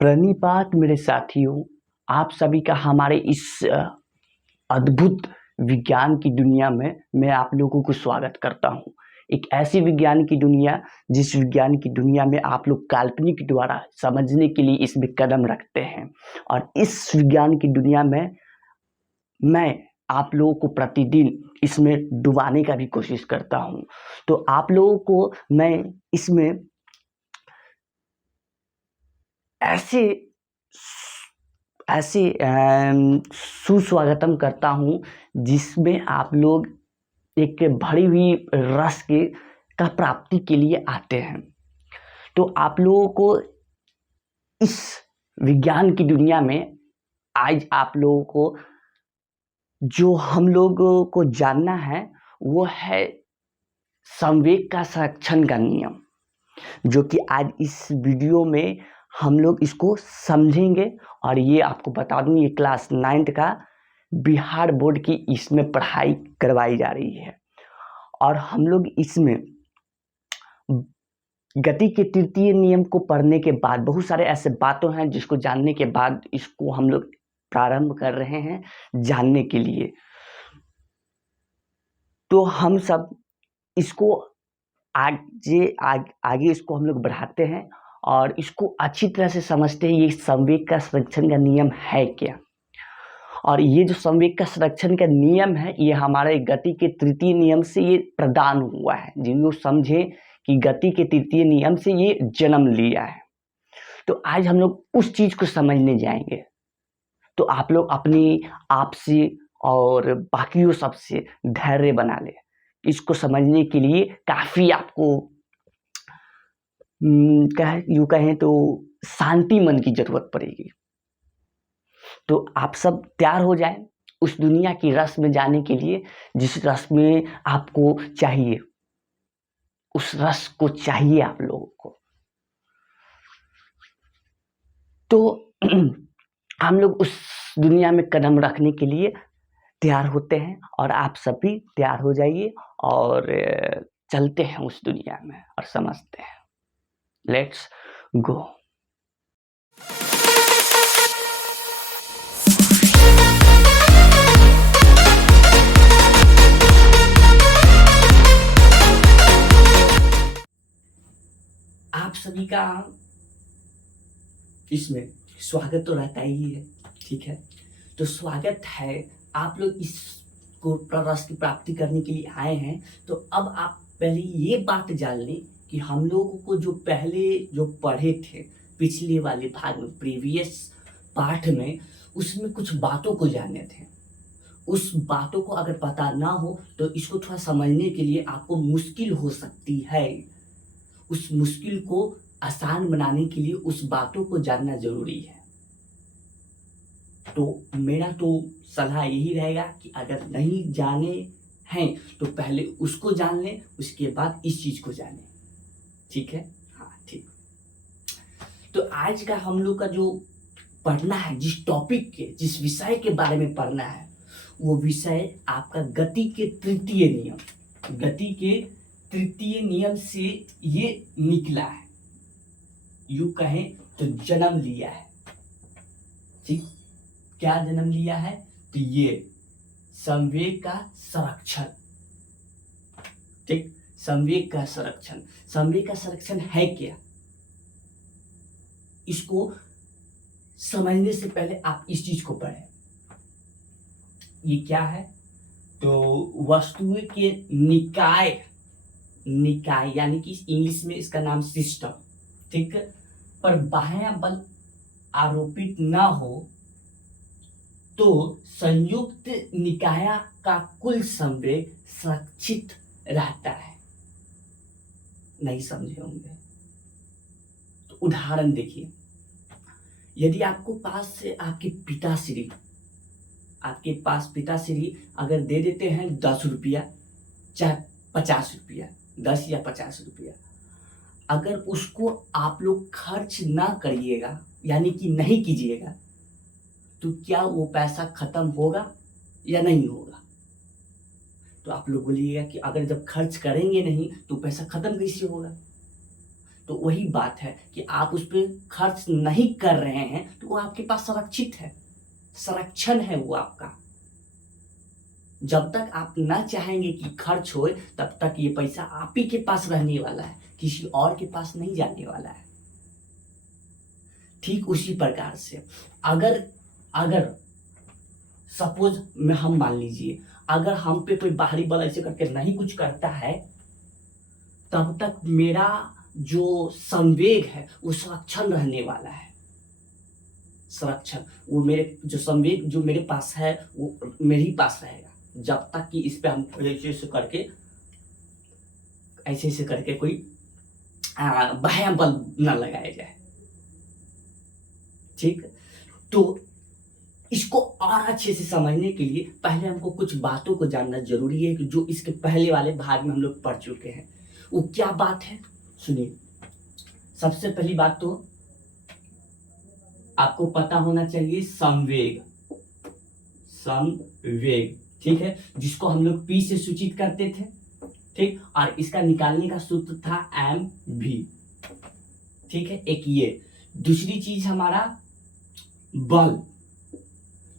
प्रणिपात मेरे साथियों, आप सभी का हमारे इस अद्भुत विज्ञान की दुनिया में मैं आप लोगों को स्वागत करता हूँ। एक ऐसी विज्ञान की दुनिया जिस विज्ञान की दुनिया में आप लोग काल्पनिक द्वारा समझने के लिए इसमें कदम रखते हैं और इस विज्ञान की दुनिया में मैं आप लोगों को प्रतिदिन इसमें डुबाने का भी कोशिश करता हूँ। तो आप लोगों को मैं इसमें ऐसे ऐसे सुस्वागतम करता हूँ जिसमें आप लोग एक भरी हुई रस के का प्राप्ति के लिए आते हैं। तो आप लोगों को इस विज्ञान की दुनिया में आज आप लोगों को जो हम लोगों को जानना है वो है संवेग का संरक्षण का नियम, जो कि आज इस वीडियो में हम लोग इसको समझेंगे। और ये आपको बता दूं, ये क्लास 9th का बिहार बोर्ड की इसमें पढ़ाई करवाई जा रही है और हम लोग इसमें गति के तृतीय नियम को पढ़ने के बाद बहुत सारे ऐसे बातों हैं जिसको जानने के बाद इसको हम लोग प्रारंभ कर रहे हैं जानने के लिए। तो हम सब इसको आगे इसको हम लोग बढ़ाते हैं और इसको अच्छी तरह से समझते हैं ये संवेग का संरक्षण का नियम है क्या। और ये जो संवेग का संरक्षण का नियम है ये हमारे गति के तृतीय नियम से ये प्रदान हुआ है। जिन लोग समझे कि गति के तृतीय नियम से ये जन्म लिया है, तो आज हम लोग उस चीज को समझने जाएंगे। तो आप लोग अपनी आप से और बाकियों सबसे धैर्य बना ले। इसको समझने के लिए काफी आपको यूं कहें तो शांति मन की जरूरत पड़ेगी। तो आप सब तैयार हो जाएं उस दुनिया की रस में जाने के लिए जिस रस में आपको चाहिए, उस रस को चाहिए आप लोगों को। तो हम लोग उस दुनिया में कदम रखने के लिए तैयार होते हैं और आप सभी तैयार हो जाइए और चलते हैं उस दुनिया में और समझते हैं। Let's go. आप सभी का इसमें स्वागत तो रहता ही है, ठीक है। तो स्वागत है, आप लोग इसको रस की प्राप्ति करने के लिए आए हैं। तो अब आप पहले ये बात जान लें कि हम लोगों को जो पहले जो पढ़े थे पिछले वाले भाग में, प्रीवियस पार्ट में, उसमें कुछ बातों को जाने थे। उस बातों को अगर पता ना हो तो इसको थोड़ा समझने के लिए आपको मुश्किल हो सकती है। उस मुश्किल को आसान बनाने के लिए उस बातों को जानना जरूरी है। तो मेरा तो सलाह यही रहेगा कि अगर नहीं जाने हैं तो पहले उसको जान लें, उसके बाद इस चीज को जानें, ठीक है। हाँ ठीक। तो आज का हम लोग का जो पढ़ना है, जिस टॉपिक के, जिस विषय के बारे में पढ़ना है, वो विषय आपका गति के तृतीय नियम। गति के तृतीय नियम से ये निकला है, यूं कहें तो जन्म लिया है, ठीक। क्या जन्म लिया है? तो ये संवेग का संरक्षण, ठीक। संवेग का संरक्षण, संवेग का संरक्षण है क्या, इसको समझने से पहले आप इस चीज को पढ़ें। ये क्या है? तो वस्तुओं के निकाय यानी कि इंग्लिश में इसका नाम सिस्टम, ठीक, पर बाह्य बल आरोपित ना हो तो संयुक्त निकाय का कुल संवेग सुरक्षित रहता है। नहीं समझे होंगे तो उदाहरण देखिए। यदि आपको पास से आपके पिताश्री अगर दे देते हैं 10 रुपया, चाहे 50 रुपया, 10 या 50 रुपया, अगर उसको आप लोग खर्च ना करिएगा यानी कि नहीं कीजिएगा तो क्या वो पैसा खत्म होगा या नहीं होगा? तो आप लोग बोलिएगा कि अगर जब खर्च करेंगे नहीं तो पैसा खत्म कैसे होगा? तो वही बात है कि आप उस पर खर्च नहीं कर रहे हैं तो वो आपके पास संरक्षित है, संरक्षण है वो आपका। जब तक आप ना चाहेंगे कि खर्च होए तब तक ये पैसा आप ही के पास रहने वाला है, किसी और के पास नहीं जाने वाला है। ठीक उसी प्रकार से अगर अगर सपोज में हम मान लीजिए अगर हम पे कोई बाहरी बल ऐसे करके नहीं कुछ करता है, तब तक मेरा जो संवेग है वो संरक्षण रहने वाला है। संरक्षण वो मेरे जो संवेग जो मेरे पास है वो मेरे ही पास रहेगा, जब तक कि इस पे हम ऐसे ऐसे करके कोई बाह्य बल न लगाया जाए। ठीक, तो इसको और अच्छे से समझने के लिए पहले हमको कुछ बातों को जानना जरूरी है कि जो इसके पहले वाले भाग में हम लोग पढ़ चुके हैं। वो क्या बात है सुनिए। सबसे पहली बात तो आपको पता होना चाहिए संवेग, संवेग, ठीक है, जिसको हम लोग P से सूचित करते थे। ठीक, और इसका निकालने का सूत्र था mv। ठीक है, एक ये। दूसरी चीज हमारा बल,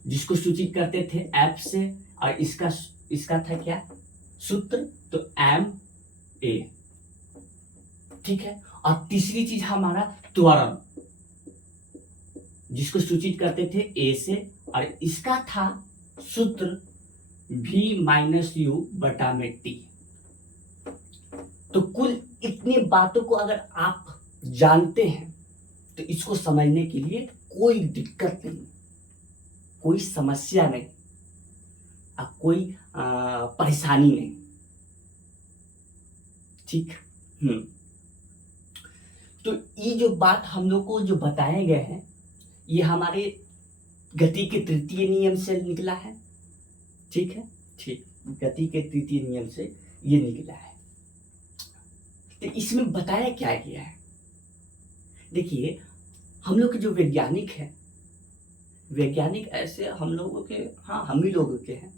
जिसको सूचित करते थे F से, और इसका था क्या सूत्र, तो ma। ठीक है, और तीसरी चीज हमारा त्वरण, जिसको सूचित करते थे A से, और इसका था सूत्र v-u/t। तो कुल इतनी बातों को अगर आप जानते हैं तो इसको समझने के लिए कोई दिक्कत नहीं, कोई समस्या नहीं, कोई परेशानी नहीं। ठीक, तो ये जो बात हम लोग को जो बताए गए हैं ये हमारे गति के तृतीय नियम से निकला है। ठीक है, ठीक, गति के तृतीय नियम से ये निकला है। तो इसमें बताया क्या गया है, देखिए हम लोग के जो वैज्ञानिक है, वैज्ञानिक ऐसे हम लोगों के, हाँ हम ही लोगों के हैं,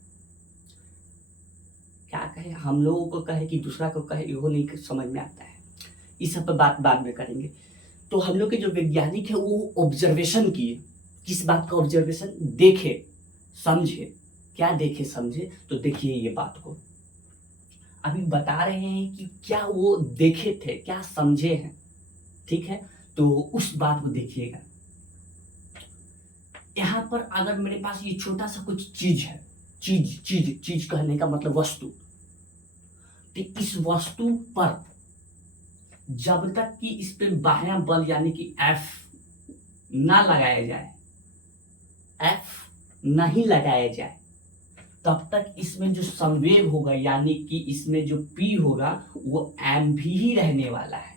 क्या कहे, हम लोगों को कहे कि दूसरा को कहे, वो नहीं समझ में आता है। इस सब पर बात बाद में करेंगे। तो हम लोग के जो वैज्ञानिक है वो ऑब्जर्वेशन किए। किस बात का ऑब्जर्वेशन? देखे समझे। क्या देखे समझे? तो देखिए ये बात को अभी बता रहे हैं कि क्या वो देखे थे, क्या समझे हैं। ठीक है, तो उस बात को देखिएगा। यहाँ पर अगर मेरे पास ये छोटा सा कुछ चीज है, चीज कहने का मतलब वस्तु, तो इस वस्तु पर जब तक कि इस पे बाह्य बल यानी कि F ना लगाया जाए, F नहीं लगाया जाए, तब तक इसमें जो संवेग होगा यानी कि इसमें जो P होगा वो mv ही रहने वाला है।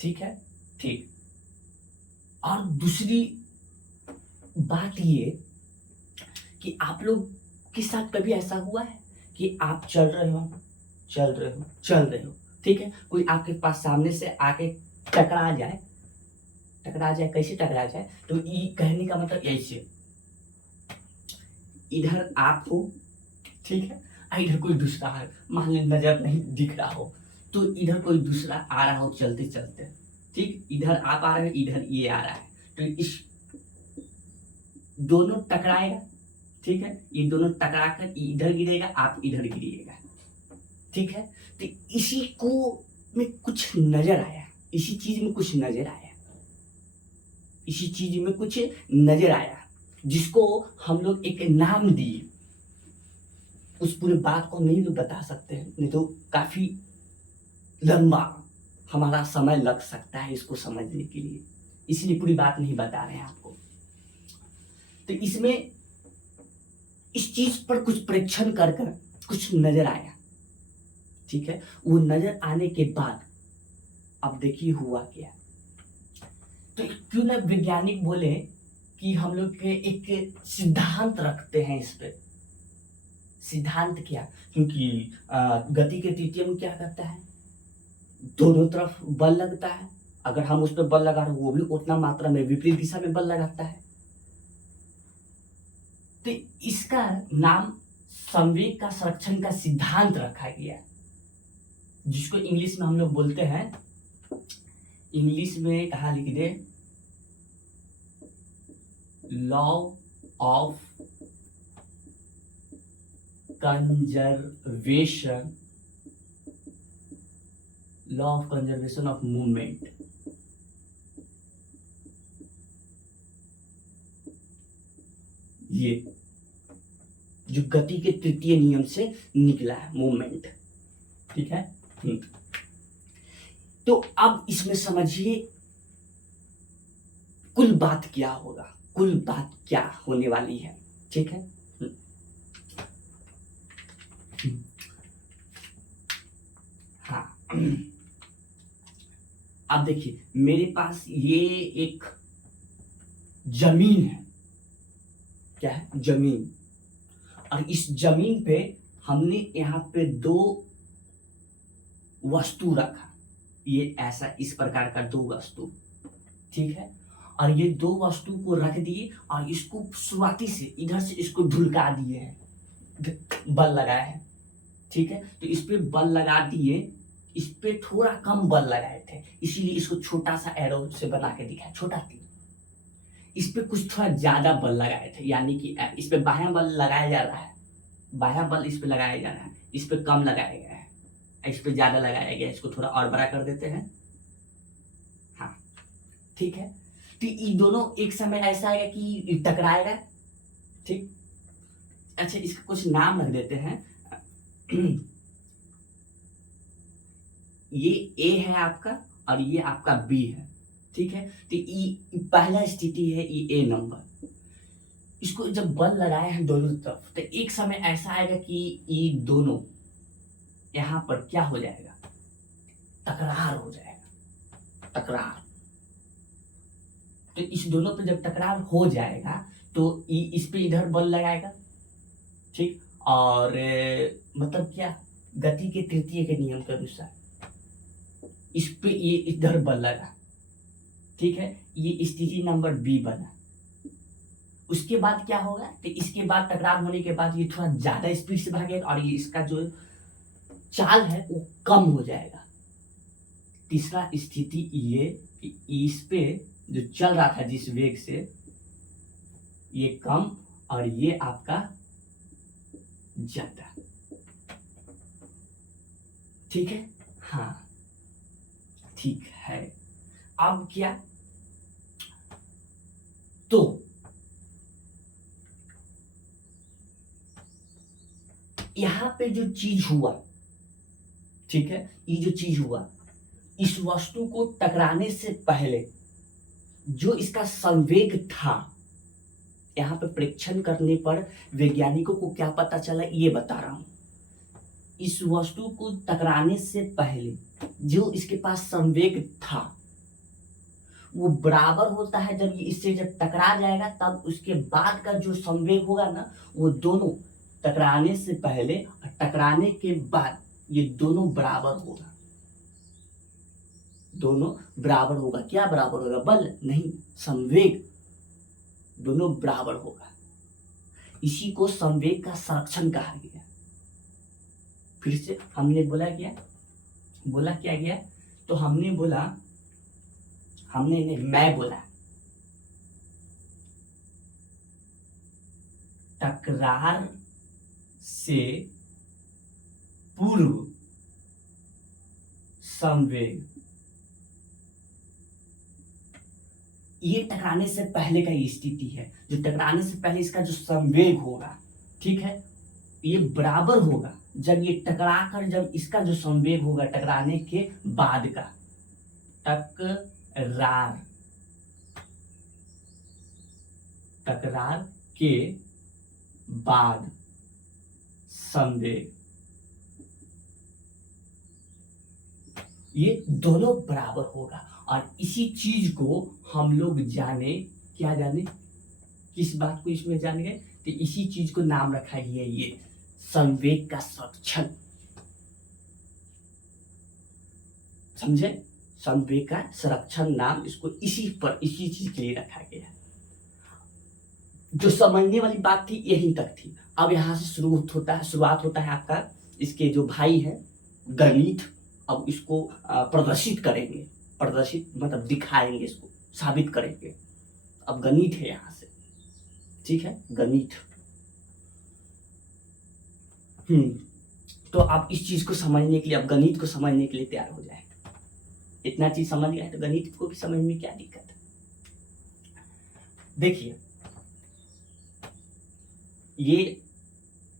ठीक है, ठीक। और दूसरी बात ये कि आप लोग के साथ कभी ऐसा हुआ है कि आप चल रहे हो, ठीक है, कोई आपके पास सामने से आके टकरा जाए, कैसे टकरा जाए, तो ये कहने का मतलब ऐसे, इधर आप हो, ठीक है, इधर कोई दूसरा है, मान ली नजर नहीं दिख रहा हो, तो इधर कोई दूसरा आ रहा हो चलते चलते, ठीक, इधर आप आ रहे हो, इधर ये आ रहा है, तो इस दोनों टकराएगा। ठीक है, ये दोनों टकरा कर इधर गिरेगा, आप इधर गिरिएगा। ठीक है, तो इसी को में कुछ नजर आया, इसी चीज में कुछ नजर आया, जिसको हम लोग एक नाम दिए। उस पूरी बात को नहीं लोग बता सकते हैं, नहीं तो काफी लंबा हमारा समय लग सकता है इसको समझने के लिए, इसलिए पूरी बात नहीं बता रहे हैं आपको। तो इसमें इस चीज पर कुछ परीक्षण कर कुछ नजर आया। ठीक है, वो नजर आने के बाद अब देखिए हुआ क्या। तो क्यों ना वैज्ञानिक बोले कि हम लोग के एक सिद्धांत रखते हैं इस पे। सिद्धांत क्या? क्योंकि गति के तृतीय में क्या करता है, दोनों तरफ बल लगता है, अगर हम उस पर बल लगा रहे वो भी उतना मात्रा में विपरीत दिशा में बल लगाता है। तो इसका नाम संवेग का संरक्षण का सिद्धांत रखा गया। जिसको इंग्लिश में हम लोग बोलते हैं, इंग्लिश में कहा लिख दे, law of conservation, law of conservation of movement. ये जो गति के तृतीय नियम से निकला है मूवमेंट, ठीक है। तो अब इसमें समझिए कुल बात क्या होगा, कुल बात क्या होने वाली है, ठीक है। हाँ, अब देखिए मेरे पास ये एक जमीन है, क्या है, जमीन। और इस जमीन पे हमने यहाँ पे दो वस्तु रखा, ये ऐसा इस प्रकार का दो वस्तु, ठीक है। और ये दो वस्तु को रख दिए और इसको शुरुआती से इधर से इसको ढुलका दिए हैं, बल लगाए हैं, ठीक है। तो इस पे बल लगा दिए, इस पे थोड़ा कम बल लगाए थे, इसीलिए इसको छोटा सा एरो से बना के दिखाया, छोटा थी। इस पे कुछ थोड़ा ज्यादा बल लगाए थे, यानी कि इस पे बाह्य बल लगाया जा रहा है, बाह्य बल इस पे लगाया जा रहा है, इस पे कम लगाया गया है, इस पे ज्यादा लगाया गया है। इसको थोड़ा और बड़ा कर देते हैं, हाँ ठीक है। तो ये दोनों एक समय ऐसा आएगा कि टकराएगा, ठीक। अच्छा इसका कुछ नाम रख देते हैं, ये ए है आपका और ये आपका बी है, ठीक है। तो ये पहला स्थिति है, ये ए नंबर। इसको जब बल लगाए हैं दोनों तरफ, तो एक समय ऐसा आएगा कि ये दोनों यहां पर क्या हो जाएगा, तकरार हो जाएगा, तकरार। तो इस दोनों पे जब टकरार हो जाएगा तो इस पे इधर बल लगाएगा, ठीक। और मतलब क्या, गति के तृतीय के नियम के अनुसार इस पे ये इधर बल लगा, ठीक है। ये स्थिति नंबर बी बना। उसके बाद क्या होगा, तो इसके बाद टकरार होने के बाद ये थोड़ा ज्यादा स्पीड से भागेगा और ये इसका जो चाल है वो कम हो जाएगा। तीसरा स्थिति ये कि इस पे जो चल रहा था जिस वेग से, ये कम और ये आपका ज्यादा, ठीक है। हाँ ठीक है। अब क्या, तो यहां पे जो चीज हुआ, ठीक है, ये जो चीज हुआ, इस वस्तु को टकराने से पहले जो इसका संवेग था, यहां पे परीक्षण करने पर वैज्ञानिकों को क्या पता चला ये बता रहा हूं। इस वस्तु को टकराने से पहले जो इसके पास संवेग था वो बराबर होता है, जब ये इससे जब टकरा जाएगा तब उसके बाद का जो संवेग होगा ना, वो दोनों टकराने से पहले और टकराने के बाद ये दोनों बराबर होगा, दोनों बराबर होगा। क्या बराबर होगा, बल नहीं, संवेग, दोनों बराबर होगा। इसी को संवेग का संरक्षण कहा गया। फिर से हमने बोला क्या गया, तो हमने बोला, हमने नहीं, मैं बोला टकरार से पूर्व संवेग, ये टकराने से पहले का ये स्थिति है, जो टकराने से पहले इसका जो संवेग होगा, ठीक है, ये बराबर होगा जब ये टकराकर, जब इसका जो संवेग होगा टकराने के बाद का, टकरार के बाद संवेग, ये दोनों बराबर होगा। और इसी चीज को हम लोग जाने, क्या जाने, किस बात को इसमें जान गए, तो इसी चीज को नाम रखा गया ये संवेग का संरक्षण, समझे, संवेग का संरक्षण नाम इसको इसी चीज के लिए रखा गया। जो समझने वाली बात थी यहीं तक थी। अब यहाँ से शुरुआत होता है आपका, इसके जो भाई है गणित, अब इसको प्रदर्शित करेंगे, प्रदर्शित मतलब दिखाएंगे, इसको साबित करेंगे। अब गणित है यहाँ से, ठीक है, गणित। तो आप इस चीज को समझने के लिए, अब गणित को समझने के लिए तैयार हो जाए। इतना चीज समझ गया तो गणित को भी समझ में क्या दिक्कत है। देखिए, ये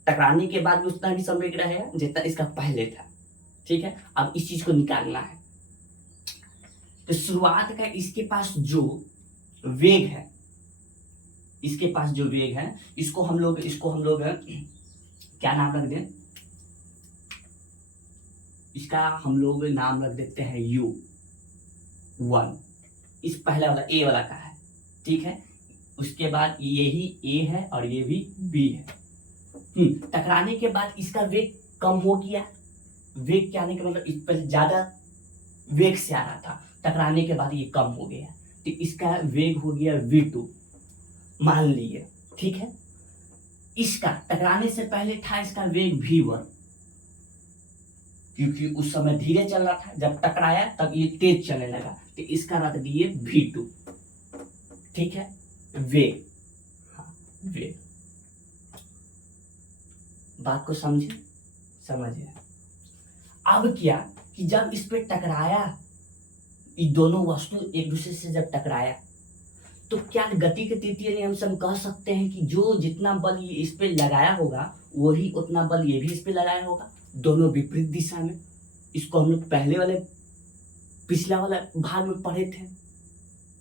टकराने के बाद भी उतना ही समय रहेगा जितना इसका पहले था, ठीक है। अब इस चीज को निकालना है, तो शुरुआत का इसके पास जो वेग है, इसके पास जो वेग है, इसको हम लोग क्या नाम रख दें, इसका हम लोग नाम रख देते हैं u1। इस पहला वाला ए वाला का है, ठीक है। उसके बाद यही ए है और ये भी बी है। टकराने के बाद इसका वेग कम हो गया। वेग क्या आने का मतलब, इस पर ज्यादा वेग से आ रहा था, टकराने के बाद ये कम हो गया, तो इसका वेग हो गया v2 मान लिए, ठीक है। इसका टकराने से पहले था इसका वेग v1, क्योंकि उस समय धीरे चल रहा था, जब टकराया तब ये तेज चलने लगा, तो इसका रख दिए v2, ठीक है। वेग, हाँ वेग, बात को समझिए। अब क्या कि जब इस पे टकराया, ये दोनों वस्तु एक दूसरे से जब टकराया, तो क्या गति के तृतीय नियम से हम कह सकते हैं कि जो जितना बल ये इस पे लगाया होगा, वही उतना बल ये भी इस पे लगाया होगा, दोनों विपरीत दिशा में। इसको हम लोग पहले वाले पिछला वाला भाग में पढ़े थे,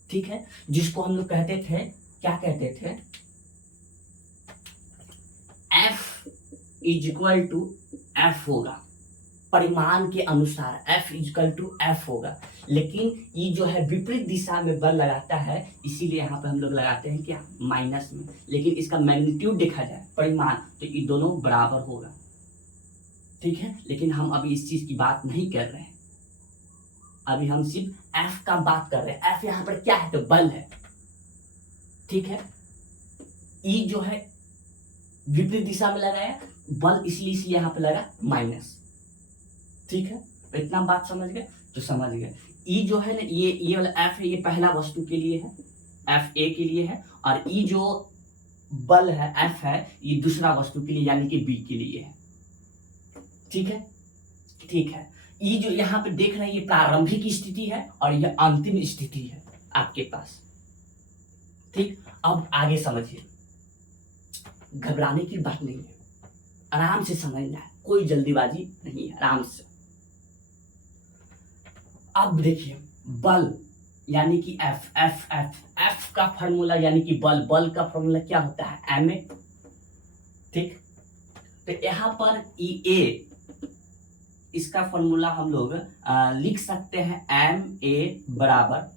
ठीक है, जिसको हम लोग कहते थे, क्या कहते थे, F is equal to F होगा, परिमाण के अनुसार F is equal to F होगा। लेकिन ये जो है विपरीत दिशा में बल लगाता है, इसीलिए यहाँ पे हम लोग लगाते हैं क्या, माइनस में। लेकिन इसका मैग्नीट्यूड देखा जाए, परिमाण, तो ये दोनों बराबर होगा, ठीक है। लेकिन हम अभी इस चीज की बात नहीं कर रहे हैं, अभी हम सिर्फ F का बात कर रहे हैं। F यहाँ पर क्या है, तो बल है, ठीक है। E जो है विपरीत दिशा में लगाया बल, इसलिए यहाँ पे लगा माइनस, ठीक है। तो इतना बात समझ गए, तो समझ गए। E जो है ना, ये वाला F है, ये पहला वस्तु के लिए है, F A के लिए है, और E जो बल है F है, ये दूसरा वस्तु के लिए यानी कि B के लिए है, ठीक है, ठीक है। ये जो यहाँ पे देख रहे हैं, ये प्रारंभिक स्थिति है और ये अंतिम स्थिति है आपके पास, ठीक। अब आगे समझिए, घबराने की बात नहीं है, आराम से समझना है, कोई जल्दीबाजी नहीं है, आराम से। अब देखिए, बल यानी कि F का फॉर्मूला यानी कि बल का फॉर्मूला क्या होता है, ma, ठीक। तो यहाँ पर E इसका फॉर्मूला हम लोग लिख सकते हैं ma बराबर,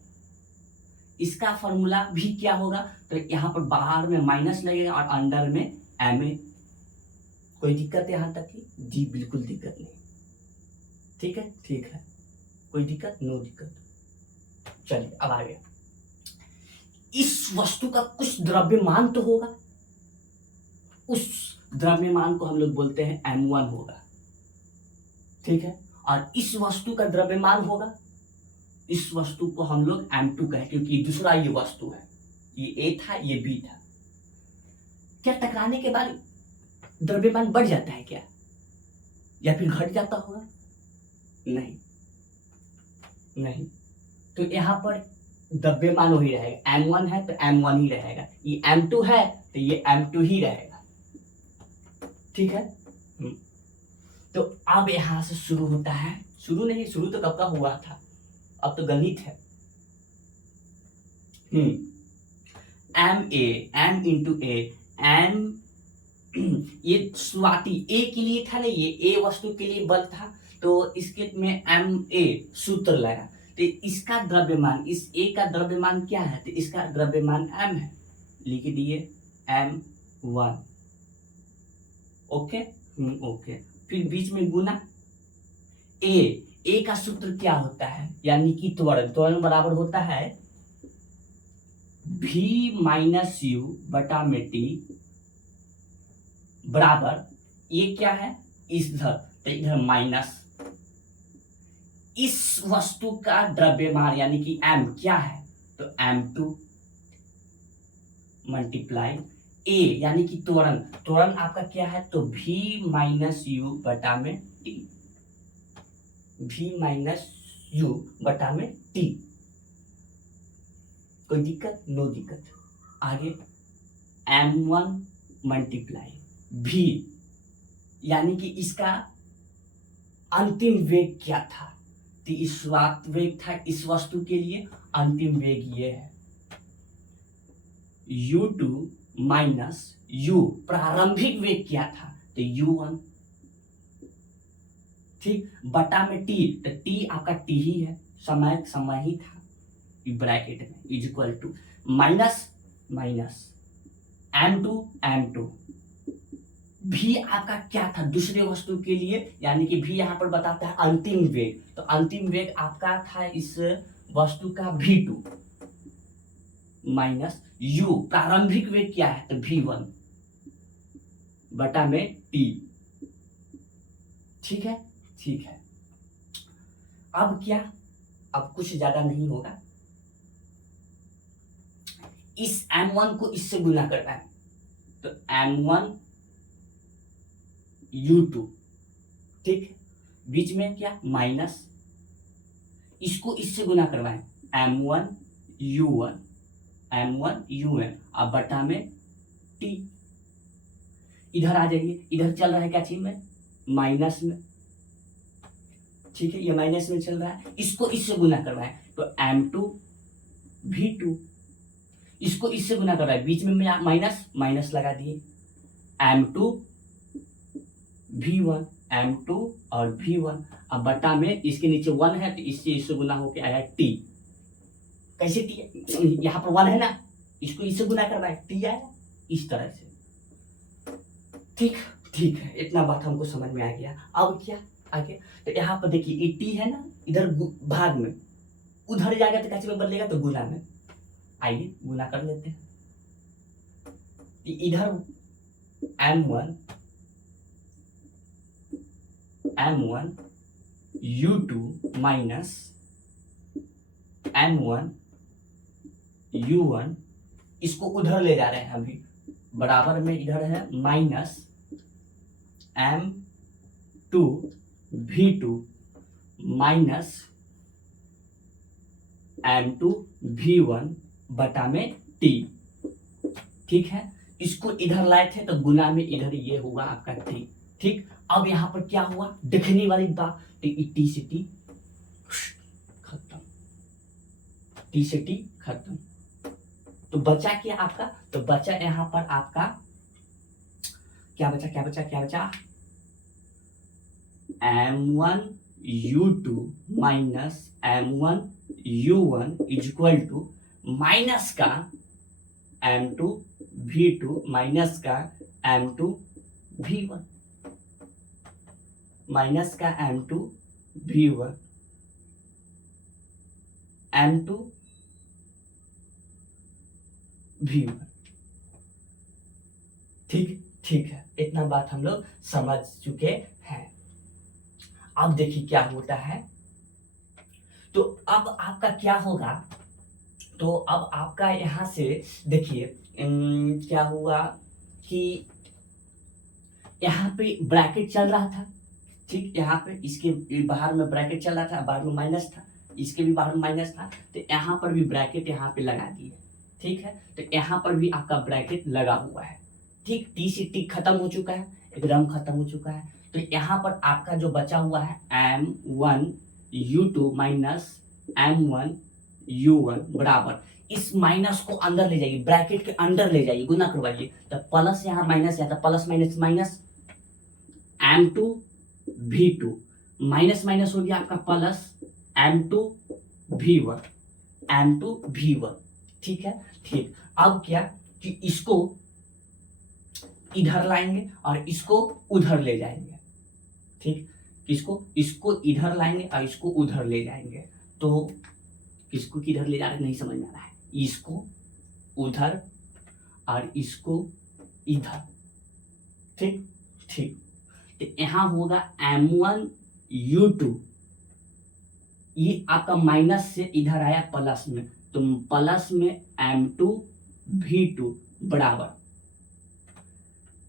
इसका फॉर्मूला भी क्या होगा, तो यहाँ पर बाहर में माइनस लगेगा और अंदर में ma। कोई दिक्कत है यहाँ तक की? जी बिल्कुल दिक्कत नहीं, ठीक है, ठीक है, कोई दिक्कत, नो दिक्कत। चलिए अब आ गया, इस वस्तु का कुछ द्रव्यमान तो होगा, उस द्रव्यमान को हम लोग बोलते हैं m1 होगा, ठीक है। और इस वस्तु का द्रव्यमान होगा, इस वस्तु को हम लोग m2 कहें, क्योंकि दूसरा ये वस्तु है, ये A था ये B था। क्या टकराने के बाद द्रव्यमान बढ़ जाता है क्या, या फिर घट जाता होगा? नहीं, नहीं। तो यहाँ पर द्रव्यमान वही रहेगा, m1 है तो m1 ही रहेगा, ये m2 है तो ये m2 ही रहेगा, ठीक है। तो अब यहां से शुरू होता है, शुरू नहीं, शुरू तो कब का हुआ था, अब तो गणित है। m इंटू ए, m ये शुरुआती ए के लिए था ना, ये ए वस्तु के लिए बल था, तो इसके में ma सूत्र लगा, तो इसका द्रव्यमान, इस ए का द्रव्यमान क्या है, तो इसका द्रव्यमान m है, लिख दिए m1, ओके, ओके। फिर बीच में गुना ए का सूत्र क्या होता है, यानी कि त्वरण बराबर होता है v माइनस यू बटा में टी, बराबर ये क्या है, इधर तो इधर माइनस, इस वस्तु का द्रव्यमान यानी कि m क्या है, तो m2 मल्टीप्लाई a यानी कि त्वरण, त्वरण आपका क्या है, तो v माइनस यू बटा में t, v माइनस यू बटा में t। कोई दिक्कत, नो दिक्कत। आगे m1 मल्टीप्लाई v यानी कि इसका अंतिम वेग क्या था, तो इस वेग था इस वस्तु के लिए, अंतिम वेग ये है u2 माइनस u, प्रारंभिक वेग क्या था, तो u1, ठीक, बटा में t, तो t आपका t ही है, समय समय ही था ब्रैकेट में, is equal to minus minus m2 भी आपका क्या था दूसरे वस्तु के लिए, यानी कि भी यहाँ पर बताता है अंतिम वेग, तो अंतिम वेग आपका था इस वस्तु का v2 माइनस u, प्रारंभिक वेग क्या है, तो v1 बटा में t। ठीक है, ठीक है। अब क्या, अब कुछ ज्यादा नहीं होगा, इस m1 को इससे गुना करना है, तो m1 u2, ठीक, बीच में क्या माइनस, इसको इससे गुना करवाएं, m1 u1 अब बटा में t। इधर आ जाइए, इधर चल रहा है क्या चीज में, माइनस में, ठीक है, ये माइनस में चल रहा है, इसको इससे गुना करवाएं, तो m2 v2, इसको इससे गुना करवाएं, बीच में माइनस माइनस लगा दिए, m2 v1 m2 और v1, अब बटा में इसके नीचे 1 है तो इससे इससे गुना होके आया t। कैसे t, यहाँ पर 1 है ना, इसको इससे गुना करना है, t आया इस तरह से। ठीक, ठीक है, इतना बात हमको समझ में आ गया। अब क्या आगे, तो यहाँ पर देखिए ये t है ना, इधर भाग में, उधर जाएगा तो कैसे में बदलेगा, तो गुना में, आइए गुना कर लेते हैं। इधर m1 u2 minus m1 u1, इसको उधर ले जा रहे हैं अभी, बराबर में इधर है minus m2 v2 minus m2 v1 बटा में t। ठीक है, इसको इधर लाए थे तो गुना में इधर ये हुआ आपका t। ठीक, अब यहाँ पर क्या हुआ, देखने वाली बात, टी से टी खत्म, टी से टी खत्म, तो बचा क्या आपका, तो बचा यहाँ पर आपका क्या बचा, क्या बचा, क्या बचा, m1 u2 minus m1 u1 is equal to minus का m2 v2 माइनस का m2 v1, माइनस का m2 v1 m2 v1। ठीक, ठीक है, इतना बात हम लोग समझ चुके हैं। अब देखिए क्या होता है, तो अब आपका क्या होगा, तो अब आपका यहां से देखिए क्या हुआ कि यहाँ पे ब्रैकेट चल रहा था, ठीक, यहाँ पे इसके बाहर में ब्रैकेट चल रहा था, बाहर में माइनस था, इसके भी बाहर में माइनस था, तो यहाँ पर भी ब्रैकेट यहाँ पे लगा दिए। ठीक है, तो यहाँ पर भी आपका ब्रैकेट लगा हुआ है। ठीक, टी से टी खत्म हो चुका है, एकदम खत्म हो चुका है, तो यहाँ पर आपका जो बचा हुआ है m1 u2 minus m1 u1 बराबर, इस माइनस को अंदर ले जाइए, ब्रैकेट के अंदर ले जाइए, गुना करवाइए, तो प्लस यहाँ माइनस आता, plus minus minus m2 v2 minus minus हो गया आपका प्लस m2 v1। ठीक है, ठीक, अब क्या कि इसको इधर लाएंगे और इसको उधर ले जाएंगे। ठीक, इसको इधर लाएंगे और इसको उधर ले जाएंगे, तो किसको किधर ले जा रहे नहीं समझ में आ रहा है, इसको उधर और इसको इधर। ठीक, ठीक, तो यहाँ होगा m1 u2 ये आपका माइनस से इधर आया प्लस में, तो प्लस में M2V2 बराबर,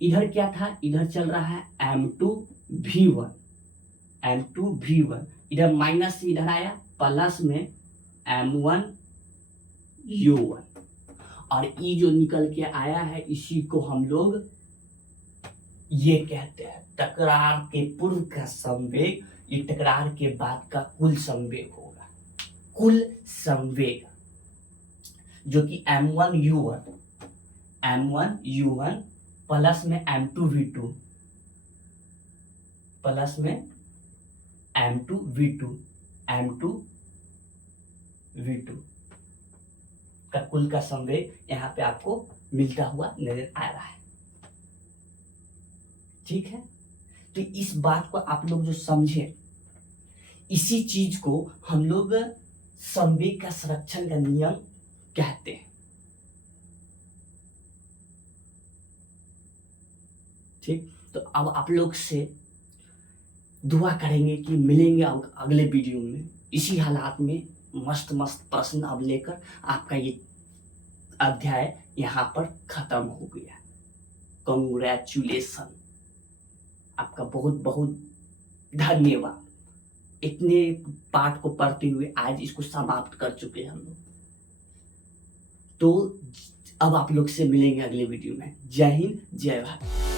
इधर क्या था, इधर चल रहा है M2V1, M2V1, इधर माइनस से इधर आया प्लस में M1U1, और ये जो निकल के आया है इसी को हम लोग ये कहते हैं टकरार के पूर्व का संवेग, ये टकरार के बाद का कुल संवेग होगा, कुल संवेग, जो कि M1U1 प्लस में M2V2 प्लस में M2V2 का कुल का संवेग यहाँ पे आपको मिलता हुआ नजर आ रहा है। ठीक है, तो इस बात को आप लोग जो समझे, इसी चीज को हम लोग संवेग का संरक्षण का नियम कहते हैं। ठीक, तो अब आप लोग से दुआ करेंगे कि मिलेंगे अगले वीडियो में इसी हालात में, मस्त मस्त प्रश्न अब लेकर। आपका ये अध्याय यहाँ पर खत्म हो गया। कांग्रेचुलेशन, आपका बहुत बहुत धन्यवाद। इतने पाठ को पढ़ते हुए आज इसको समाप्त कर चुके हैं हम लोग। तो अब आप लोग से मिलेंगे अगले वीडियो में। जय हिंद, जय भारत।